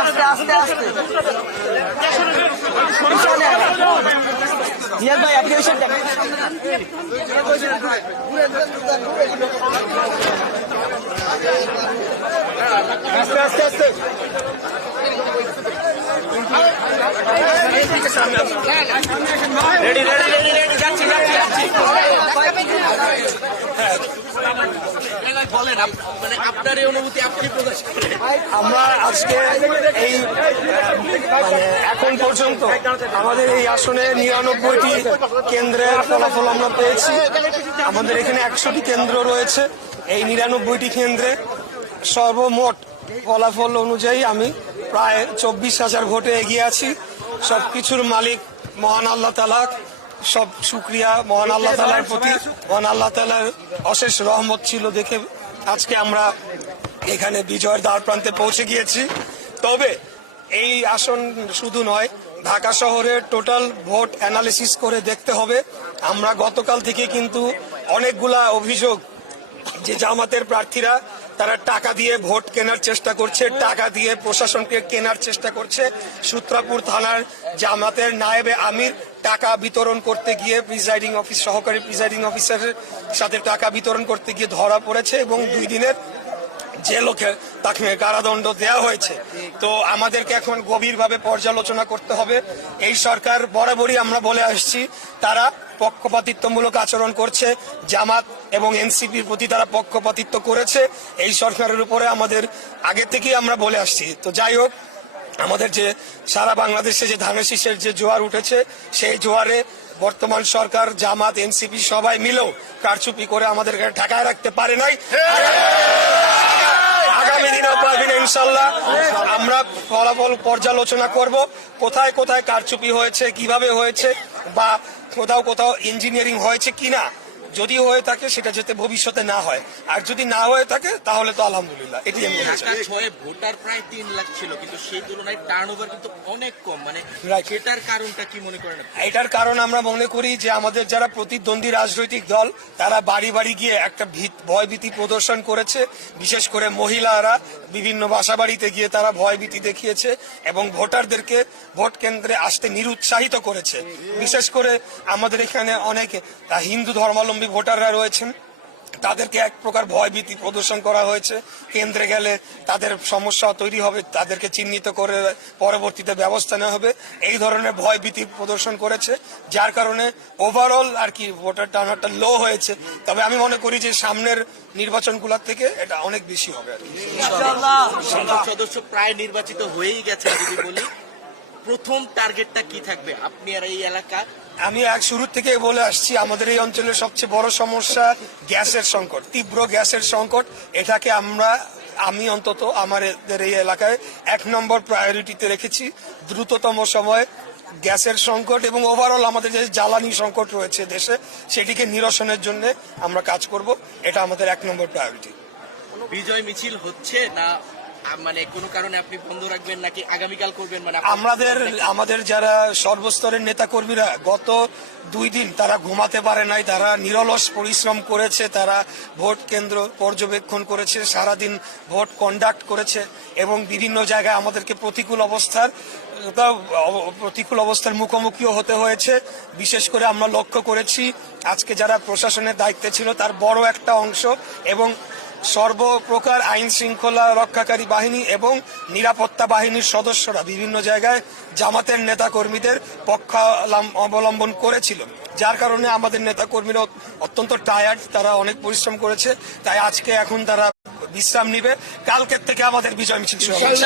আস্তে আস্তে জিয়াদ ভাই আপনি এসে দেখেন আস্তে আস্তে আস্তে রেডি রেডি রেডি রেডি যাচ্ছি যাচ্ছি যাচ্ছি বলেন মানে আপনার এই অনুভূতি আপনি প্রকাশ করেন। আমরা আজকে এই মানে এখন পর্যন্ত আমাদের এই আসনে 99টি কেন্দ্রের ফলাফল আমরা পেয়েছি। আমাদের এখানে 100টি কেন্দ্র রয়েছে। এই 99টি কেন্দ্রে সর্বমোট ফলাফল অনুযায়ী আমি প্রায় 24,000 ভোটে এগিয়ে আছি। সবকিছুর মালিক মহান আল্লাহ তাআলা, সব শুকরিয়া মহান আল্লাহ তাআলার প্রতি। মহান আল্লাহ তাআলার অশেষ রহমত ছিল দেখে আজকে আমরা এখানে বিজয়ের দ্বার প্রান্তে পৌঁছে গিয়েছি। তবে এই আসন শুধু নয়, ঢাকা শহরের টোটাল ভোট অ্যানালিসিস করে দেখতে হবে। আমরা গতকাল থেকে কিন্তু অনেকগুলা অভিযোগ যে জামাতের প্রার্থীরা তারা টাকা দিয়ে ভোট কেনার চেষ্টা করছে, টাকা দিয়ে প্রশাসনকে কেনার চেষ্টা করছে। সূত্রাপুর থানার জামাতের নায়েবে আমির টাকা বিতরণ করতে গিয়ে সহকারী প্রিজাইডিং অফিসারের সাথে টাকা বিতরণ করতে গিয়ে ধরা পড়েছে এবং 2 দিনের জেলকে তাকে কারাদণ্ড দেওয়া হয়েছে। তো আমাদেরকে এখন গভীরভাবে পর্যালোচনা করতে হবে। এই সরকার বরাবরই আমরা বলে আসছি তারা পক্ষপাতিত্বমূলক আচরণ করছে, জামাত এবং এনসিপির প্রতি তারা পক্ষপাতিত্ব করেছে। এই সরকারের উপরে আমাদের আগে থেকেই আমরা বলে আসছি। তো যাই হোক, আমাদের যে সারা বাংলাদেশে যে ধানের শীষের যে জোয়ার উঠেছে, সেই জোয়ারে বর্তমান সরকার জামাত এনসিপি সবাই মিলেও কারচুপি করে আমাদেরকে ঠেকায় রাখতে পারে নাই। আগামী দিনেও পারবেন ইনশাল্লাহ। আমরা ফলাফল পর্যালোচনা করব, কোথায় কোথায় কারচুপি হয়েছে, কিভাবে হয়েছে, বা কোথাও কোথাও ইঞ্জিনিয়ারিং হয়েছে কিনা। যদি হয়ে থাকে সেটা যাতে ভবিষ্যতে না হয়, আর যদি না হয়ে থাকে তাহলে তো আলহামদুলিল্লাহ। এটি ভোটার প্রায় 3 লাখ ছিল, কিন্তু সেই তুলনায় টার্নওভার কিন্তু অনেক কম। মানে এটার কারণটা কি মনে করেন? এটার কারণ আমরা মনে করি যে আমাদের যারা প্রতিদ্বন্দ্বী রাজনৈতিক দল তারা বাড়ি বাড়ি গিয়ে একটা ভয়ভীতি প্রদর্শন করেছে। বিশেষ করে মহিলারা বিভিন্ন বাসাবাড়িতে গিয়ে তারা ভয়ভীতি দেখিয়েছে এবং ভোটারদেরকে ভোট কেন্দ্রে আসতে নিরুৎসাহিত করেছে। বিশেষ করে আমাদের এখানে অনেক হিন্দু ধর্মাবলম্বী ভোটাররা রয়েছেন, তাদেরকে এক প্রকার ভয়ভীতি প্রদর্শন করা হয়েছে। কেন্দ্রে গেলে তাদের সমস্যা তৈরি হবে, তাদেরকে চিহ্নিত করে পরবর্তীতে ব্যবস্থা নেওয়া হবে, এই ধরনের ভয়ভীতি প্রদর্শন করেছে, যার কারণে ওভারঅল আর কি ভোটার টার্নআউটটা লো হয়েছে। তবে আমি মনে করি যে সামনের নির্বাচনগুলোর থেকে এটা অনেক বেশি হবে আর কি। সংসদ সদস্য প্রায় নির্বাচিত হয়েই গেছে। যদি বলি প্রথম টার্গেটটা কি থাকবে আপনি আর এই এলাকা? আমি শুরু থেকে বলে আসছি, আমাদের এই অঞ্চলের সবচেয়ে বড় সমস্যা গ্যাসের সংকট, তীব্র গ্যাসের সংকট। এটাকে আমি অন্তত আমাদের এই এলাকায় 1 নম্বর প্রায়োরিটিতে রেখেছি। দ্রুততম সময়ে গ্যাসের সংকট এবং ওভারঅল আমাদের যে জ্বালানি সংকট রয়েছে দেশে, সেটিকে নিরসনের জন্য আমরা কাজ করব। এটা আমাদের 1 নম্বর প্রায়োরিটি। বিজয় মিছিল হচ্ছে না, মানে কোনো কারণে আপনি বন্ধ রাখবেন নাকি আগামীকাল করবেন? মানে আমাদের যারা সর্বস্তরের নেতা কর্মীরা গত 2 দিন তারা ঘুমাতে পারে নাই, তারা নিরলস পরিশ্রম করেছে, তারা ভোট কেন্দ্র পর্যবেক্ষণ করেছে, সারাদিন ভোট কন্ডাক্ট করেছে এবং বিভিন্ন জায়গায় আমাদেরকে প্রতিকূল অবস্থার মুখোমুখিও হতে হয়েছে। বিশেষ করে আমরা লক্ষ্য করেছি আজকে যারা প্রশাসনের দায়িত্বে ছিল তার বড় একটা অংশ এবং সর্বপ্রকার আইন শৃঙ্খলা রক্ষাকারী বাহিনী এবং নিরাপত্তা বাহিনীর সদস্যরা বিভিন্ন জায়গায় জামাতের নেতা কর্মীদের পক্ষ অবলম্বন করেছিল, যার কারণে আমাদের নেতা কর্মীরা অত্যন্ত টায়ার্ড, তারা অনেক পরিশ্রম করেছে। তাই আজকে এখন তারা বিশ্রাম নিবে, কালকের থেকে আমাদের বিজয় মিছিল শুরু হবে।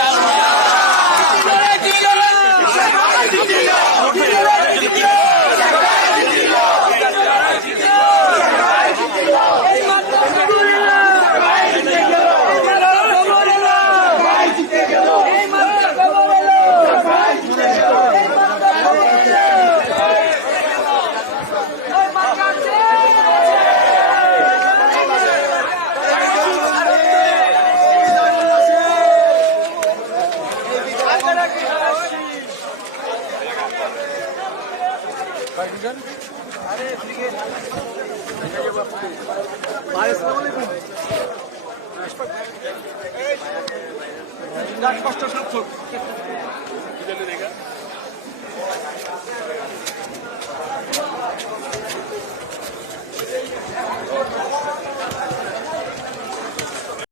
ভাই আসসালামু আলাইকুম। কষ্ট সার্থক